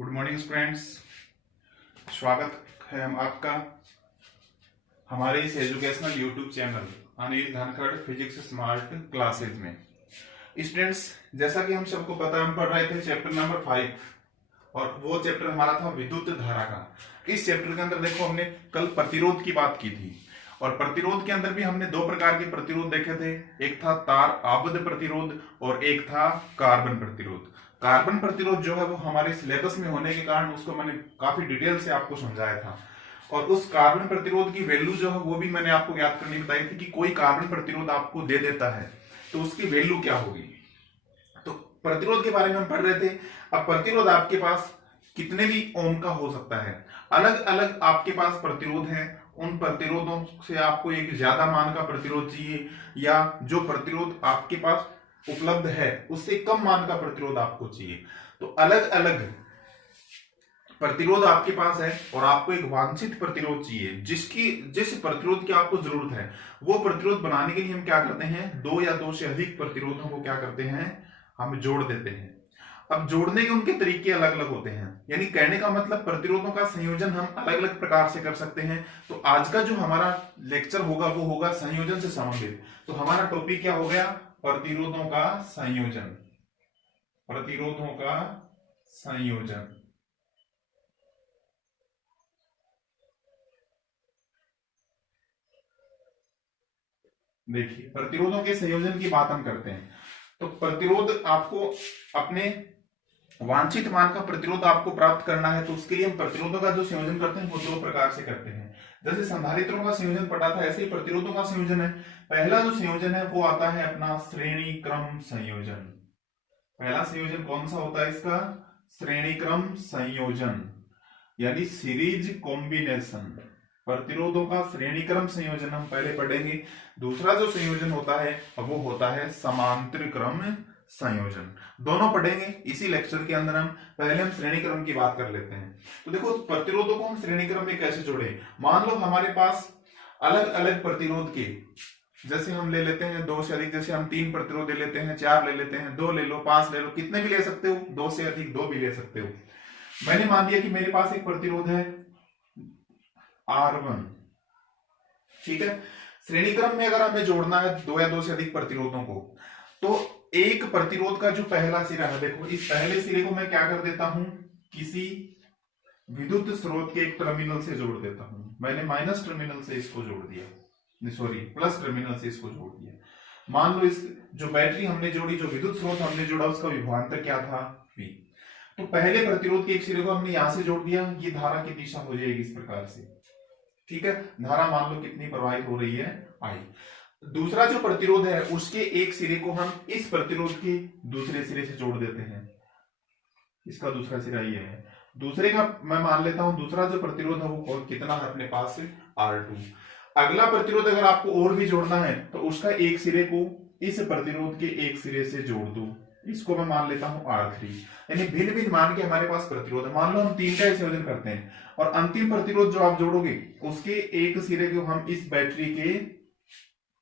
Good morning students. स्वागत है हम आपका हमारे इस educational YouTube channel Anil Dhankhar physics smart classes में। स्टूडेंट्स, जैसा कि हम सबको पता है, हम पढ़ रहे थे चैप्टर नंबर 5 और वो चैप्टर हमारा था विद्युत धारा का। इस चैप्टर के अंदर देखो, हमने कल प्रतिरोध की बात की थी और प्रतिरोध के अंदर भी हमने दो प्रकार के प्रतिरोध देखे थे। एक था तार आबद्ध प्रतिरोध और एक था कार्बन प्रतिरोध। कार्बन प्रतिरोध जो है वो हमारे सिलेबस में होने के कारण उसको मैंने काफी डिटेल से आपको समझाया था और उस कार्बन प्रतिरोध की वैल्यू जो है वो भी मैंने आपको याद करनी बताई थी कि कोई कार्बन प्रतिरोध आपको दे देता है तो उसकी वैल्यू क्या होगी। तो प्रतिरोध के बारे में हम पढ़ रहे थे। अब प्रतिरोध आपके पास कितने भी ओम का हो सकता है, अलग अलग आपके पास प्रतिरोध है। उन प्रतिरोधों से आपको एक ज्यादा मान का प्रतिरोध चाहिए या जो प्रतिरोध आपके पास उपलब्ध है उससे कम मान का प्रतिरोध आपको चाहिए। तो अलग अलग प्रतिरोध आपके पास है और आपको एक वांछित प्रतिरोध चाहिए जिस प्रतिरोध की आपको जरूरत है। वो प्रतिरोध बनाने के लिए हम क्या करते हैं, दो या दो से अधिक प्रतिरोधों को क्या करते हैं, हम जोड़ देते हैं। अब जोड़ने के उनके तरीके अलग अलग होते हैं, यानी कहने का मतलब प्रतिरोधों का संयोजन हम अलग अलग प्रकार से कर सकते हैं। तो आज का जो हमारा लेक्चर होगा वो होगा संयोजन से संबंधित। तो हमारा टॉपिक क्या हो गया, प्रतिरोधों का संयोजन। प्रतिरोधों का संयोजन। देखिए, प्रतिरोधों के संयोजन की बात हम करते हैं तो प्रतिरोध आपको अपने वांछित मान का प्रतिरोध आपको प्राप्त करना है तो उसके लिए हम प्रतिरोधों का जो संयोजन करते हैं वो दो प्रकार से करते हैं। जैसे संधारित्रों का संयोजन पढ़ा था, ऐसे ही प्रतिरोधों का संयोजन है। पहला जो संयोजन है वो आता है अपना श्रेणी क्रम संयोजन। पहला संयोजन कौन सा होता है इसका, श्रेणी क्रम संयोजन यानी सीरीज कॉम्बिनेशन। प्रतिरोधों का श्रेणी क्रम संयोजन हम पहले पढ़ेंगे। दूसरा जो संयोजन होता है वो होता है समांतर क्रम संयोजन। दोनों पढ़ेंगे इसी लेक्चर के अंदर। हम पहले हम श्रेणी क्रम की बात कर लेते हैं। तो देखो, प्रतिरोधों को हम श्रेणी क्रम में कैसे जोड़े। मान लो हमारे पास अलग अलग प्रतिरोध के, जैसे हम ले लेते हैं दो से अधिक, जैसे हम 3 प्रतिरोध ले लेते हैं, 4 ले लेते हैं, 2 ले लो, 5 ले लो, कितने भी ले सकते हो, 2 से अधिक 2 भी ले सकते हो। मैंने मान लिया कि मेरे पास एक प्रतिरोध है R1, ठीक है। श्रेणी क्रम में अगर हमें जोड़ना है दो या दो से अधिक प्रतिरोधों को, तो एक प्रतिरोध का जो पहला सिरा है, देखो इस पहले सिरे को मैं क्या कर देता हूं, किसी विद्युत स्रोत के एक टर्मिनल से जोड़ देता हूं। मैंने माइनस टर्मिनल से इसको जोड़ दिया, सॉरी प्लस टर्मिनल से इसको जोड़ दिया। मान लो इस जो बैटरी हमने जोड़ी, जो विद्युत स्रोत हमने जोड़ा, उसका विभवांतर क्या था, V। तो पहले प्रतिरोध के एक सिरे को हमने यहां से जोड़ दिया, ये धारा की दिशा हो जाएगी इस प्रकार से, ठीक है। धारा मान लो कितनी प्रवाहित हो रही है, I। दूसरा जो प्रतिरोध है उसके एक सिरे को हम इस प्रतिरोध के दूसरे सिरे से जोड़ देते हैं। इसका दूसरा सिरा ये है। दूसरे का मैं मान लेता हूं, दूसरा जो प्रतिरोध है वो कितना है अपने पास से, R2। अगला प्रतिरोध अगर आपको और भी जोड़ना है तो उसका एक सिरे को इस प्रतिरोध के एक सिरे से जोड़ दो, इसको मैं मान लेता हूं R3। यानी भिन्न भिन्न मान के हमारे पास प्रतिरोध है। मान लो हम 3 का संयोजन करते हैं और अंतिम प्रतिरोध जो आप जोड़ोगे उसके एक सिरे को हम इस बैटरी के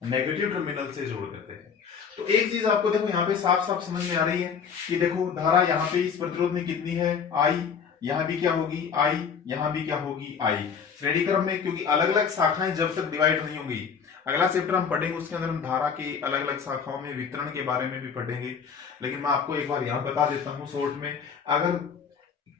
नेगेटिव टर्मिनल से जोड़ देते हैं। तो एक चीज आपको देखो यहाँ पे साफ साफ समझ में आ रही है कि देखो धारा यहाँ पे इस प्रतिरोध में कितनी है, I। यहाँ भी क्या होगी, I। यहाँ भी क्या होगी, I। श्रेणी क्रम में क्योंकि अलग अलग शाखाएं जब तक डिवाइड नहीं होंगी, अगला चैप्टर हम पढ़ेंगे उसके अंदर हम धारा के अलग अलग शाखाओं में वितरण के बारे में भी पढ़ेंगे। लेकिन मैं आपको एक बार यहाँ बता देता हूँ शॉर्ट में, अगर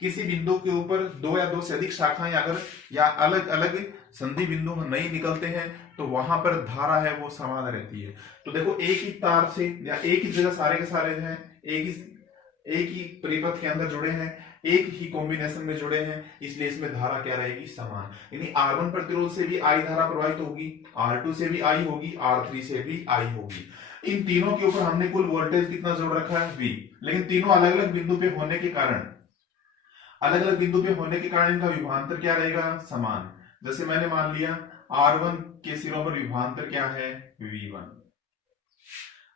किसी बिंदु के ऊपर दो या दो से अधिक शाखाएं अगर या अलग अलग संधि बिंदु नहीं निकलते हैं तो वहां पर धारा है वो समान रहती है। तो देखो एक ही तार से या एक ही जगह सारे के सारे हैं, एक ही परिपथ के अंदर जुड़े हैं, एक ही कॉम्बिनेशन में जुड़े हैं, इसलिए इसमें धारा क्या रहेगी, समान। यानी R1 प्रतिरोध से भी I धारा प्रवाहित होगी, R2 से भी I होगी, R3 से भी I होगी। इन तीनों के ऊपर हमने कुल वोल्टेज कितना जोड़ रखा है, V। लेकिन तीनों अलग अलग बिंदु पे होने के कारण इनका विभवांतर क्या रहेगा, समान। जैसे मैंने मान लिया R1 के सिरों पर विभवांतर क्या है, V1।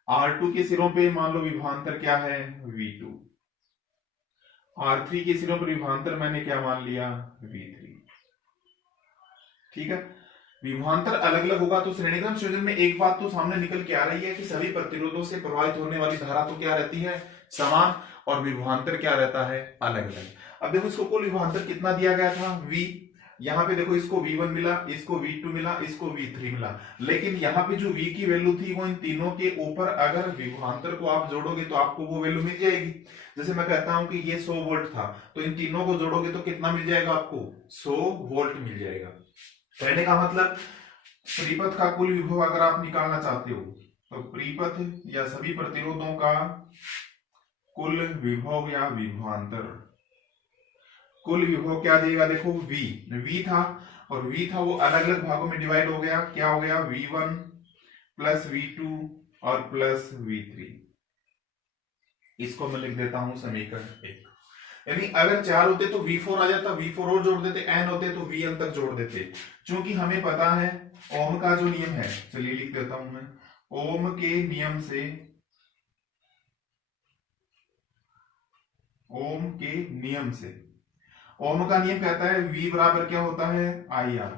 R2 के सिरों पे मान लो विभवांतर क्या है, V2। R3 के सिरों पर विभवांतर मैंने क्या मान लिया, V3। ठीक है। विभवांतर अलग अलग होगा तो श्रेणीक्रम संयोजन में एक बात तो सामने निकल के आ रही है कि सभी प्रतिरोधों से प्रभावित होने वाली धारा तो क्या रहती है, समान, और विभवांतर क्या रहता है, अलग अलग। अब देखो इसको कुल विभवांतर कितना दिया गया था, V। यहाँ पे देखो इसको V1 मिला, इसको V2 मिला, इसको V3 मिला, लेकिन यहाँ पे जो V की वैल्यू थी वो इन तीनों के ऊपर अगर विभवांतर को आप जोड़ोगे तो आपको वो वैल्यू मिल जाएगी। जैसे मैं कहता हूं कि ये 100 वोल्ट था, तो इन तीनों को जोड़ोगे तो कितना मिल जाएगा आपको, 100 वोल्ट मिल जाएगा। कहने का मतलब परिपथ का कुल विभव अगर आप निकालना चाहते हो तो परिपथ या सभी प्रतिरोधों का कुल विभव या विभवांतर, कुल विभव क्या देगा, देखो V था, और V था वो अलग अलग भागों में डिवाइड हो गया, क्या हो गया, V1 प्लस V2 और प्लस V3। इसको मैं लिख देता हूं समीकरण 1। यानी अगर 4 होते तो V4 आ जाता, V4 और जोड़ देते, N होते तो Vn तक जोड़ देते। क्योंकि हमें पता है ओम का जो नियम है, चलिए लिख देता हूं मैं, ओम के नियम से, ओम के नियम से, ओम का नियम कहता है V बराबर क्या होता है, IR।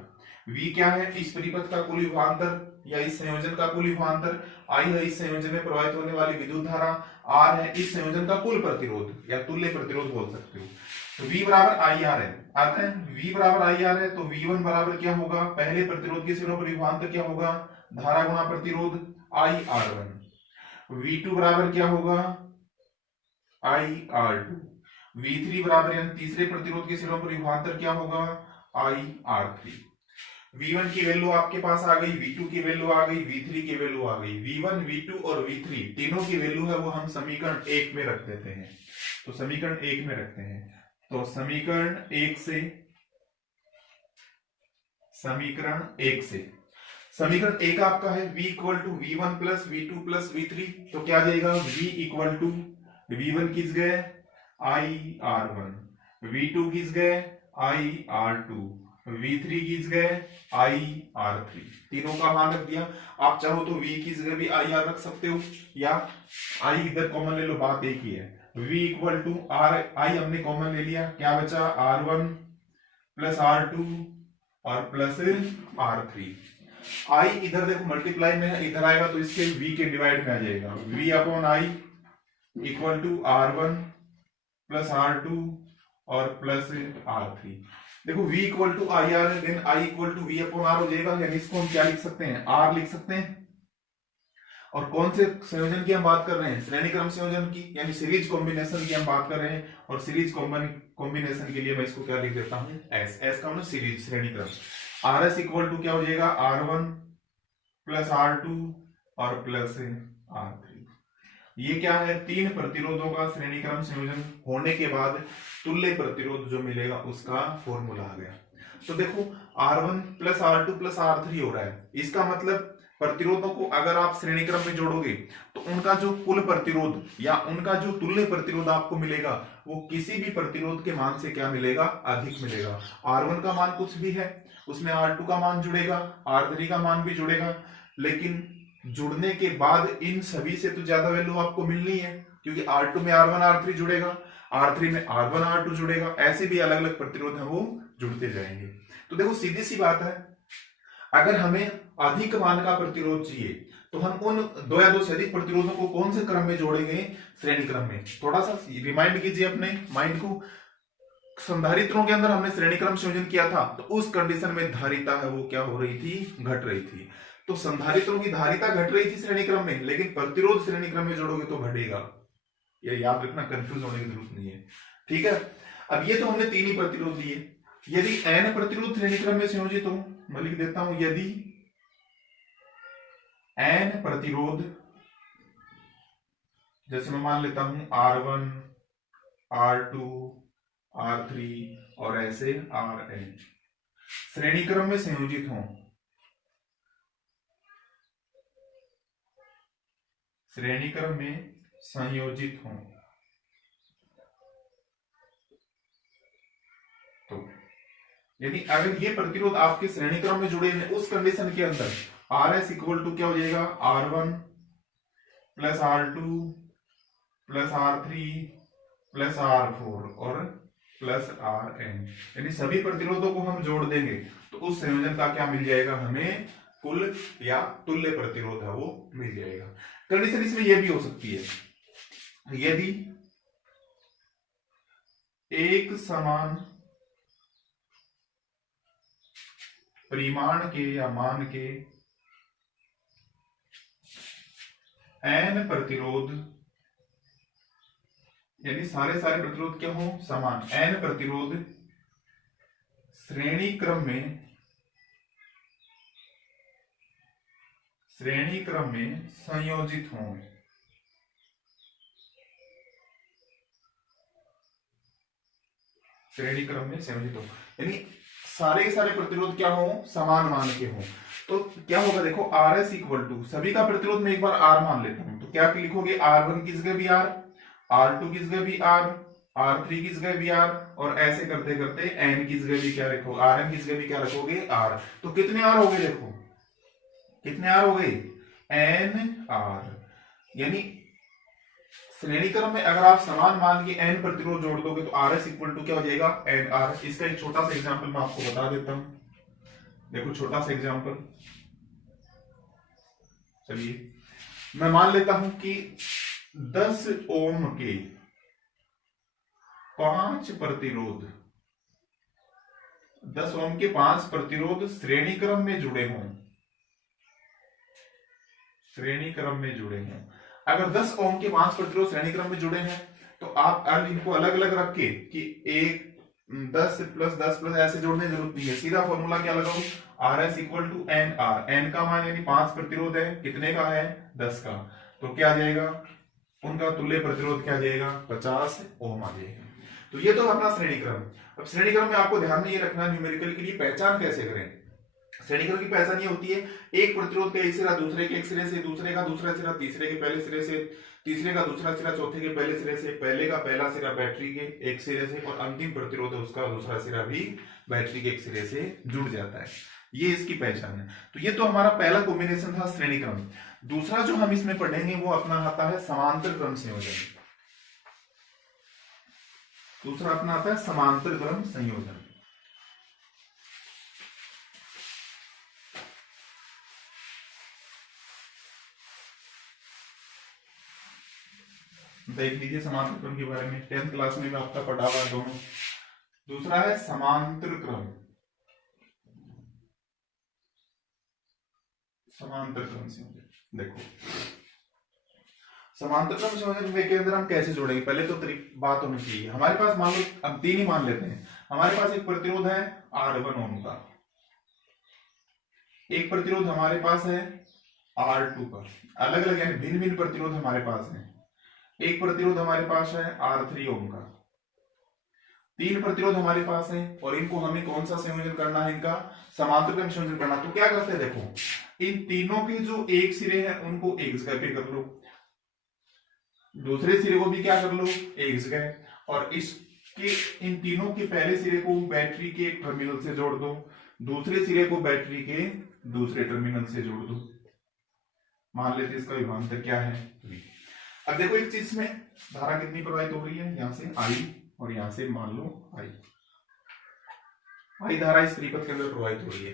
V क्या है, इस परिपथ का कुल विभवांतर या इस संयोजन का कुल विभवांतर, I है इस संयोजन में प्रवाहित होने वाली विद्युत धारा, R है इस संयोजन का कुल प्रतिरोध या तुल्य प्रतिरोध बोल सकते हो। तो V बराबर IR है, आता है V बराबर IR है, तो V1 बराबर क्या होगा, पहले प्रतिरोध के सिरों पर विभवांतर क्या होगा, धारा गुणा प्रतिरोध IR1। V2 बराबर क्या होगा, IR2। V3 बराबर यानी तीसरे प्रतिरोध के सिरों पर विभवांतर क्या होगा, IR3। V1 की वैल्यू आपके पास आ गई, V2 की वैल्यू आ गई, V3 की वैल्यू आ गई। V1, V2 और V3 तीनों की वैल्यू है वो हम समीकरण 1 में रख देते हैं। तो समीकरण 1 में रखते हैं, तो समीकरण 1 से, समीकरण 1 से, समीकरण 1 आपका है V equal to V1 plus V2 plus V3, तो क्या देगा, V इक्वल टू V1 किस गए, IR1, V2 किस गए, IR2, V3 किस गए, IR3। तीनों का मान रख दिया। आप चाहो तो V की जगह भी IR रख सकते हो, या I इधर कॉमन ले लो, बात एक ही है। V इक्वल टू I हमने कॉमन ले लिया, क्या बचा, R1 प्लस R2 और प्लस R3। I इधर देखो मल्टीप्लाई में है, इधर आएगा तो इसके V के डिवाइड में आ जाएगा, V upon I equal to R1 plus R2 और प्लस R3। देखो V इक्वल टू IR है, then I equal to V upon R हो जाएगा, यानी इसको हम क्या लिख सकते हैं, R लिख सकते हैं। और कौन से संयोजन की हम बात कर रहे हैं, श्रेणी क्रम संयोजन की, यानी सीरीज कॉम्बिनेशन की हम बात कर रहे हैं। और सीरीज कॉम्बिनेशन के लिए मैं इसको क्या लिख देता हूं, S का मतलब सीरीज, श्रेणी क्रम। RS इक्वल टू क्या हो जाएगा, R1 प्लस R2 और प्लस R3। ये क्या है, तीन प्रतिरोधों का श्रेणी क्रम संयोजन होने के बाद तुल्य प्रतिरोध जो मिलेगा उसका फॉर्मूला आ गया। तो देखो R1 plus R2 plus R3 हो रहा है, इसका मतलब प्रतिरोधों को अगर आप श्रेणी क्रम में जोड़ोगे तो उनका जो कुल प्रतिरोध या उनका जो तुल्य प्रतिरोध आपको मिलेगा वो किसी भी प्रतिरोध के मान से क्या मिलेगा, अधिक मिलेगा। R1 का मान कुछ भी है, उसमें R2 का मान जुड़ेगा, R3 का मान भी जुड़ेगा, लेकिन जुड़ने के बाद इन सभी से तो ज्यादा वैल्यू आपको मिलनी है, क्योंकि R2 में R1 R3 जुड़ेगा, R3 में R1 R2 जुड़ेगा, ऐसे भी अलग अलग प्रतिरोध है वो जुड़ते जाएंगे। तो देखो सीधी सी बात है, अगर हमें अधिक मान का प्रतिरोध चाहिए तो हम उन दो या दो से अधिक प्रतिरोधों को कौन से क्रम में जोड़ेंगे, श्रेणी क्रम में। थोड़ा सा रिमाइंड कीजिए अपने माइंड को, संधारित्रों के अंदर हमने श्रेणी क्रम संयोजन किया था, तो उस कंडीशन में धारिता है वो क्या हो रही थी, घट रही थी। तो संधारित्रों की धारिता घट रही थी श्रेणी क्रम में, लेकिन प्रतिरोध श्रेणी क्रम में जोड़ोगे तो घटेगा। ये याद रखना, कंफ्यूज होने की जरूरत नहीं है, ठीक है। अब ये तो हमने तीन ही प्रतिरोध लिए। यदि n प्रतिरोध श्रेणी क्रम में संयोजित हो, मैं लिख देता हूं, यदि n प्रतिरोध, जैसे मैं मान लेता हूं R1 R2 R3 और ऐसे Rn श्रेणी क्रम में संयोजित हों, श्रेणी क्रम में संयोजित हों, तो यदि अगर ये प्रतिरोध आपके श्रेणी क्रम में जुड़े हैं उस कंडीशन के अंदर RS इक्वल टू क्या हो जाएगा, R1 plus R2 plus R3 plus R4 और प्लस Rn, यानी सभी प्रतिरोधों को हम जोड़ देंगे तो उस संयोजन का क्या मिल जाएगा हमें, कुल या तुल्य प्रतिरोध है वो मिल जाएगा। कंडीशन इसमें यह भी हो सकती है, यदि एक समान परिमाण के या मान के n प्रतिरोध, यानी सारे प्रतिरोध क्या हो, समान, n प्रतिरोध श्रेणी क्रम में संयोजित हों। श्रेणी क्रम में संयोजित हो, यानी सारे प्रतिरोध क्या हो, समान मान के हो। तो क्या होगा देखो, आर एस इक्वल टू, सभी का प्रतिरोध में एक बार आर मान लेता हूं, तो क्या लिखोगे, R1 किस जगह भी आर, R2 किस जगह भी आर, R3 किस जगह भी आर, और ऐसे करते करते n किस जगह भी क्या रखो, Rn किस जगह भी क्या रखोगे, आर। तो कितने आर हो गए, देखो कितने आर हो गए, n आर। यानी श्रेणी क्रम में अगर आप समान मान के n प्रतिरोध जोड़ दोगे तो आर एस इक्वल टू क्या हो जाएगा, n आर। इसका एक छोटा सा एग्जांपल मैं आपको बता देता हूं, देखो छोटा सा एग्जांपल, चलिए मैं मान लेता हूं कि 10 ओम के 5 प्रतिरोध, 10 ओम के 5 प्रतिरोध श्रेणी क्रम में जुड़े हों, श्रेणी क्रम में जुड़े हैं। अगर 10 ओम के 5 प्रतिरोध श्रेणी क्रम में जुड़े हैं तो आप इनको अलग अलग रख के कि 10 प्लस 10 प्लस ऐसे जोड़ने की जरूरत नहीं है, सीधा फॉर्मूला क्या लगाओ, R S equal to N R. N का मान यानी 5 प्रतिरोध है, कितने का है, 10 का, तो क्या आ जाएगा, उनका तुल्य प्रतिरोध क्या आ जाएगा, 50 ओम आ जाएगा। तो ये तो अपना श्रेणी क्रम। अब श्रेणी क्रम में आपको ध्यान में ये रखना, न्यूमेरिकल के लिए पहचान कैसे करें। श्रेणी क्रम की पहचान ये होती है, एक प्रतिरोध का एक सिरा दूसरे के एक सिरे से, दूसरे का दूसरा सिरा तीसरे के पहले सिरे से, तीसरे का दूसरा सिरा चौथे के पहले सिरे से, पहले का पहला सिरा बैटरी के एक सिरे से, और अंतिम प्रतिरोध है उसका दूसरा सिरा भी बैटरी के एक सिरे से जुड़ जाता है। ये इसकी पहचान है। तो ये तो हमारा पहला कॉम्बिनेशन था श्रेणी क्रम। दूसरा जो हम इसमें पढ़ेंगे वो अपना आता है समांतर क्रम संयोजन। दूसरा अपना आता है समांतर क्रम संयोजन। देख लीजिए समांतर क्रम के बारे में, 10th क्लास में भी आपका पढ़ा हुआ दोनों। दूसरा है समांतर क्रम, समांतर क्रम संयोजन। देखो समांतर क्रम संयोजन के अंदर हम कैसे जोड़ेंगे, पहले तो बात होनी चाहिए। हमारे पास मान लो, हम 3 ही मान लेते हैं, हमारे पास एक प्रतिरोध है R1 ओम का, एक प्रतिरोध हमारे पास है R2 का, अलग अलग यानी भिन्न भिन्न प्रतिरोध हमारे पास है। एक प्रतिरोध हमारे पास है R3 ओम का, 3 प्रतिरोध हमारे पास है, और इनको हमें कौन सा संयोजन करना है, इनका समांतर क्रम संयोजन करना। तो क्या करते हैं, देखो इन तीनों के जो एक सिरे हैं उनको एक जगह पे कर लो, दूसरे सिरे को भी क्या कर लो, एक जगह, और इसके इन तीनों के पहले सिरे को बैटरी के एक टर्मिनल से जोड़ दो, दूसरे सिरे को बैटरी के दूसरे टर्मिनल से जोड़ दो। मान लेते इसका विभवांतर क्या है, V। अब देखो एक चीज में धारा कितनी प्रवाहित हो रही है, यहां से I और यहां से मान लो I धारा इस परिपथ के अंदर प्रवाहित हो रही है।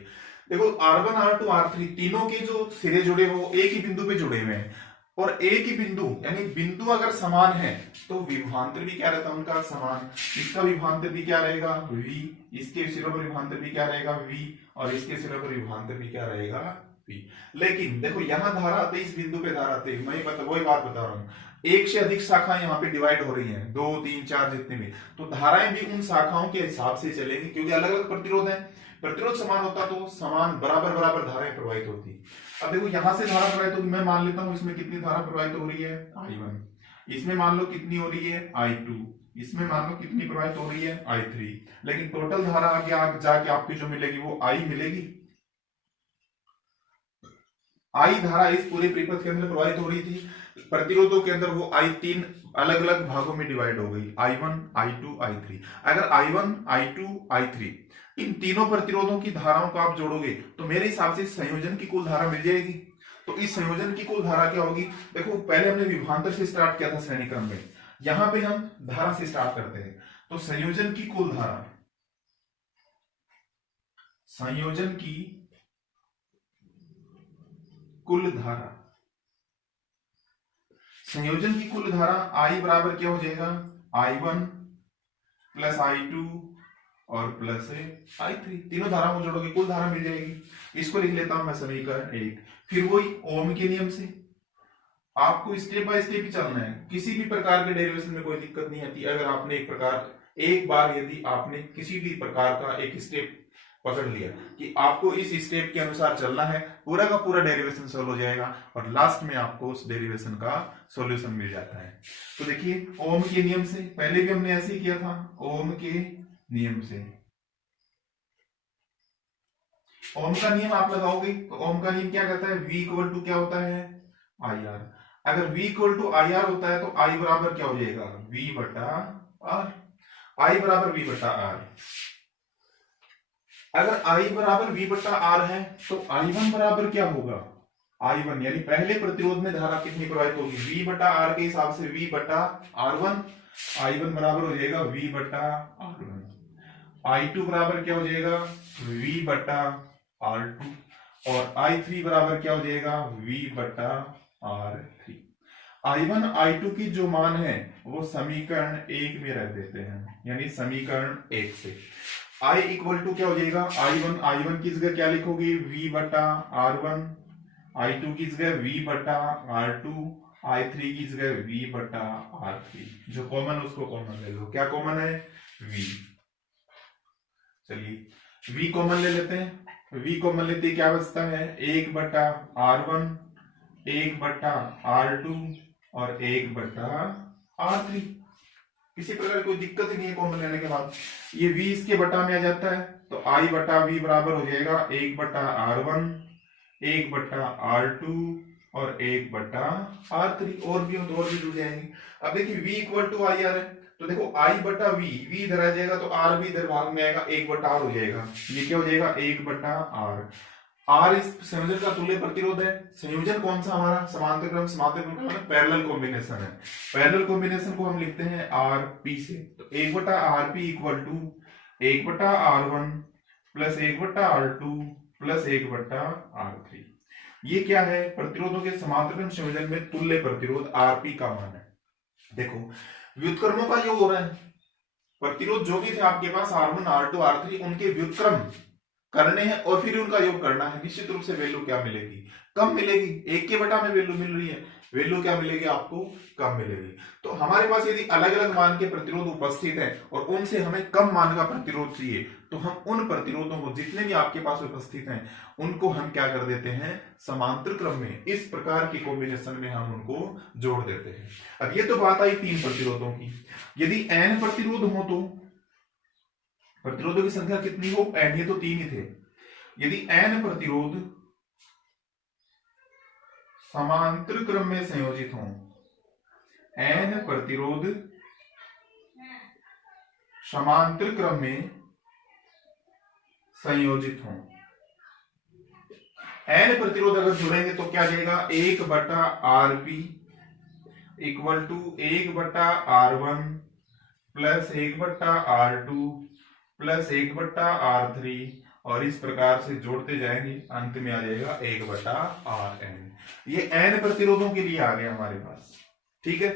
देखो R1 R2 R3 तीनों के जो सिरे जुड़े वो एक ही बिंदु पे जुड़े हुए हैं, और एक ही बिंदु यानी बिंदु अगर समान है तो विभवांतर भी क्या रहता है उनका समान। इसका विभवांतर भी क्या रहेगा, V, इसके सिरों पर विभवांतर भी क्या रहेगा, V, और इसके सिरों पर विभवांतर भी क्या रहेगा, V। लेकिन देखो यहाँ धारा आते, इस बिंदु पे धारा आते, मैं वही बात बता रहा हूँ, एक से अधिक शाखाएं यहाँ पे डिवाइड हो रही हैं, 2 3 4 जितने भी, तो धाराएं भी उन शाखाओं के हिसाब से चलेंगी, क्योंकि अलग अलग प्रतिरोध है। प्रतिरोध समान होता तो समान बराबर बराबर धाराएं प्रवाहित होती। अब देखो यहां से धारा प्रवाहित होगी, मैं मान लेता हूं इसमें कितनी धारा प्रवाहित हो रही है, I1, इसमें मान लो कितनी हो रही है, I2, इसमें मान लो कितनी प्रवाहित हो रही है, I3, लेकिन टोटल धारा आगे जाके आपकी जो मिलेगी वो I मिलेगी। I धारा इस पूरे परिपथ के अंदर प्रवाहित हो रही थी, प्रतिरोधों के अंदर वो I 3 अलग अलग भागों में डिवाइड हो गई, I1 I2 I3। अगर I1 I2 I3 इन तीनों प्रतिरोधों की धाराओं को आप जोड़ोगे तो मेरे हिसाब से संयोजन की कुल धारा मिल जाएगी। तो इस संयोजन की कुल धारा क्या होगी, देखो पहले हमने विभवांतर से स्टार्ट किया था श्रेणी क्रम में, यहां पे हम धारा से स्टार्ट करते हैं। तो संयोजन की कुल धारा, संयोजन की कुल धारा, संयोजन की कुल धारा I बराबर क्या हो जाएगा, I1 प्लस I2 और प्लस I3, तीनों धारा को जोड़ोगे कुल धारा मिल जाएगी। इसको लिख लेता हूं मैं समीकरण 1। फिर वही ओम के नियम से आपको स्टेप बाय स्टेप ही चलना है, किसी भी प्रकार के डेरिवेशन में कोई दिक्कत नहीं आती। अगर आपने एक बार यदि आपने किसी भी प्रकार का एक स्टेप पकड़ लिया कि आपको इस स्टेप के अनुसार चलना है, पूरा का पूरा डेरिवेशन सॉल्व हो जाएगा और लास्ट में आपको उस डेरिवेशन का सॉल्यूशन मिल जाता है। तो देखिए ओम के नियम से, पहले भी हमने ऐसे ही किया था, ओम के नियम से ओम का नियम आप लगाओगे तो ओम का नियम क्या कहता है, V इक्वल टू क्या होता है, IR। अगर V इक्वल टू IR होता है तो I बराबर क्या हो जाएगा, V बटा R। I बराबर V बटा R। अगर I बराबर V बटा R है तो I1 बराबर क्या होगा, I1 यानी पहले प्रतिरोध में धारा कितनी प्रवाहित होगी, V बटा R के हिसाब से V बटा R1। I1 बराबर हो जाएगा V बटा R1। I2 बराबर क्या हो जाएगा, V बटा R2 और I3 बराबर क्या हो जाएगा, V बटा R3। I1 I2 की जो मान है वो समीकरण 1 में रख देते हैं, यानी समीकरण 1 से I इक्वल टू क्या हो जाएगा, I1 की जगह क्या लिखोगे, V बटा R1, I2 की जगह V बटा R2, I3 की जगह V बटा R3। जो कॉमन उसको कॉमन ले लो, क्या कॉमन है, V। चलिए V कॉमन ले लेते हैं, V कॉमन लेते क्या बचता है, 1 बटा R1, 1 बटा R2 और 1 बटा R3। किसी प्रकार कोई दिक्कत ही नहीं है कॉमन लेने के बाद। ये V इसके बटा में आ जाता है तो I बटा V बराबर हो जाएगा 1 बटा R1, 1 बटा R2 और 1 बटा R3। और भी हो तो और भी जुड़ जाएंगे। अब देखिए V इक्वल टू IR है तो देखो I बटा V, V इधर आ जाएगा तो R भी इधर भाग में आएगा, 1 बटा R हो जाएगा। ये क्या हो जाएगा, 1 बटा R। R इस संयोजन का तुल्य प्रतिरोध है। संयोजन कौन सा हमारा, समांतर क्रम। समांतर क्रम का मतलब पैरेलल कॉम्बिनेशन है। पैरेलल कॉम्बिनेशन को हम लिखते हैं RP से। तो 1 बटा RP इक्वल टू 1 बटा R1 प्लस 1 बटा R2 प्लस 1 बटा R3। ये क्या है, प्रतिरोधों के समांतर क्रम संयोजन में तुल्य प्रतिरोध RP का मान है। देखो व्युत्क्रमों का योग हो रहा है, प्रतिरोध जो भी थे आपके पास R1 R2 R3 उनके व्युत्क्रम करने हैं और फिर उनका योग करना है। निश्चित रूप से वैल्यू क्या मिलेगी, कम मिलेगी। 1 के बटा में वैल्यू मिल रही है, वैल्यू क्या मिलेगी आपको, कम मिलेगी। तो हमारे पास यदि अलग अलग मान के प्रतिरोध उपस्थित हैं और उनसे हमें कम मान का प्रतिरोध चाहिए तो हम उन प्रतिरोधों को जितने भी आपके पास उपस्थित हैं उनको हम क्या कर देते हैं, समांतर क्रम में इस प्रकार के कॉम्बिनेशन में हम उनको जोड़ देते हैं। अब ये तो बात आई 3 प्रतिरोधों की। यदि n प्रतिरोध हो तो प्रतिरोधों की संख्या कितनी हो, n, ये तो 3 ही थे। यदि n प्रतिरोध समांतर क्रम में संयोजित हों, n प्रतिरोध समांतर क्रम में संयोजित हों, n प्रतिरोध अगर जुड़ेंगे तो क्या जाएगा, 1 बटा RP इक्वल टू 1 बटा R1 प्लस 1 बटा R2 प्लस 1 बटा R3 और इस प्रकार से जोड़ते जाएंगे, अंत में आ जाएगा 1 बटा Rn। ये n प्रतिरोधों के लिए आ गया हमारे पास, ठीक है।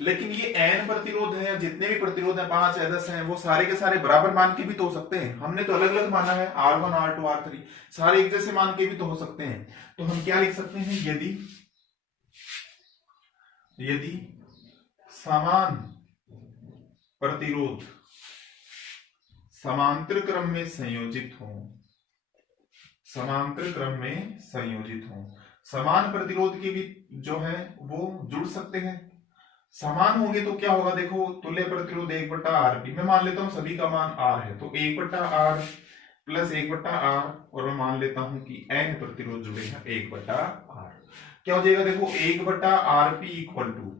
लेकिन ये n प्रतिरोध है, जितने भी प्रतिरोध है 5 या 10 हैं, वो सारे के सारे बराबर मान के भी तो हो सकते हैं। हमने तो अलग अलग माना है, R1 R2 R3, सारे एक जैसे मान के भी तो हो सकते हैं। तो हम क्या लिख सकते हैं, यदि समान प्रतिरोध समांतर क्रम में संयोजित हो, समांतर क्रम में संयोजित हो, समान प्रतिरोध के भी जो है वो जुड़ सकते हैं। समान होंगे तो क्या होगा, देखो तुल्य प्रतिरोध 1 बटा RP, मैं मान लेता हूं सभी का मान R है तो 1 बटा R प्लस 1 बटा R और मैं मान लेता हूं कि n प्रतिरोध जुड़े हैं 1 बटा R। क्या हो जाएगा, देखो 1 बटा RP इक्वल टू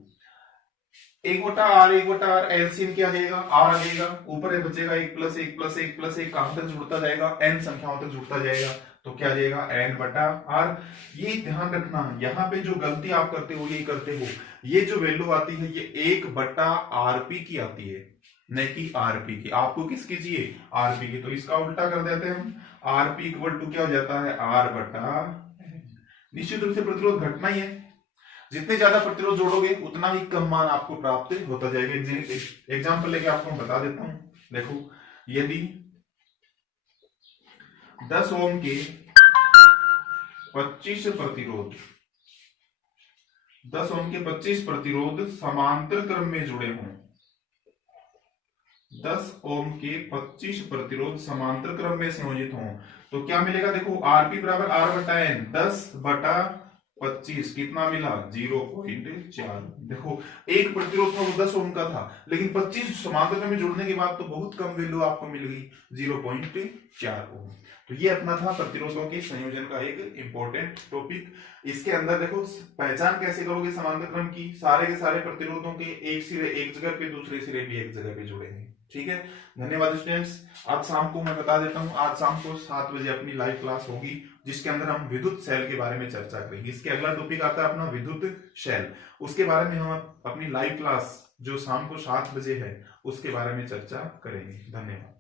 1 बटा R एलसीएम क्या आ जाएगा, R आ जाएगा, ऊपर बचेगा 1 प्लस 1 प्लस 1 प्लस 1, कहां तक जुड़ता जाएगा, n संख्याओं तक जुड़ता जाएगा, तो क्या आ जाएगा n बटा R। ये ध्यान रखना, यहाँ पे जो गलती आप करते हो ये करते हो, ये जो वैल्यू आती है ये 1 बटा RP की आती है, नहीं कि आरपी की। आपको किसकी चाहिए? आरपी की। तो इसका उल्टा कर देते हैं हम, आरपी इक्वल टू क्या हो जाता है? आर बटा, निश्चित रूप से प्रतिरोध घटना ही है, जितने ज्यादा प्रतिरोध जोड़ोगे उतना ही कम मान आपको प्राप्त होता जाएगा। एग्जाम्पल लेके आपको मैं बता देता हूं। देखो, यदि 10 ओम के 25 प्रतिरोध, 10 ओम के 25 प्रतिरोध समांतर क्रम में जुड़े हों, 10 ओम के 25 प्रतिरोध समांतर क्रम में संयोजित हों, तो क्या मिलेगा? देखो, आरपी बराबर आर बटा एन, 10 बटा 25 कितना मिला? 0.4। देखो, एक प्रतिरोध था वो 10 ओम का था, लेकिन 25 समांतर में जुड़ने के बाद तो बहुत कम वैल्यू आपको मिल गई, 0.4 ओम। तो ये अपना था प्रतिरोधों के संयोजन का एक इंपॉर्टेंट टॉपिक। इसके अंदर देखो, पहचान कैसे करोगे समांतर क्रम की? सारे के सारे प्रतिरोधों के एक सिरे एक जगह पे, दूसरे सिरे भी एक जगह पे जुड़े हैं। ठीक है, धन्यवाद स्टूडेंट्स। आज शाम को मैं बता देता हूँ, आज शाम को 7 बजे अपनी लाइव क्लास होगी, जिसके अंदर हम विद्युत सेल के बारे में चर्चा करेंगे। इसके अगला टॉपिक आता है अपना विद्युत शेल, उसके बारे में हम अपनी लाइव क्लास जो शाम को 7 बजे है उसके बारे में चर्चा करेंगे। धन्यवाद।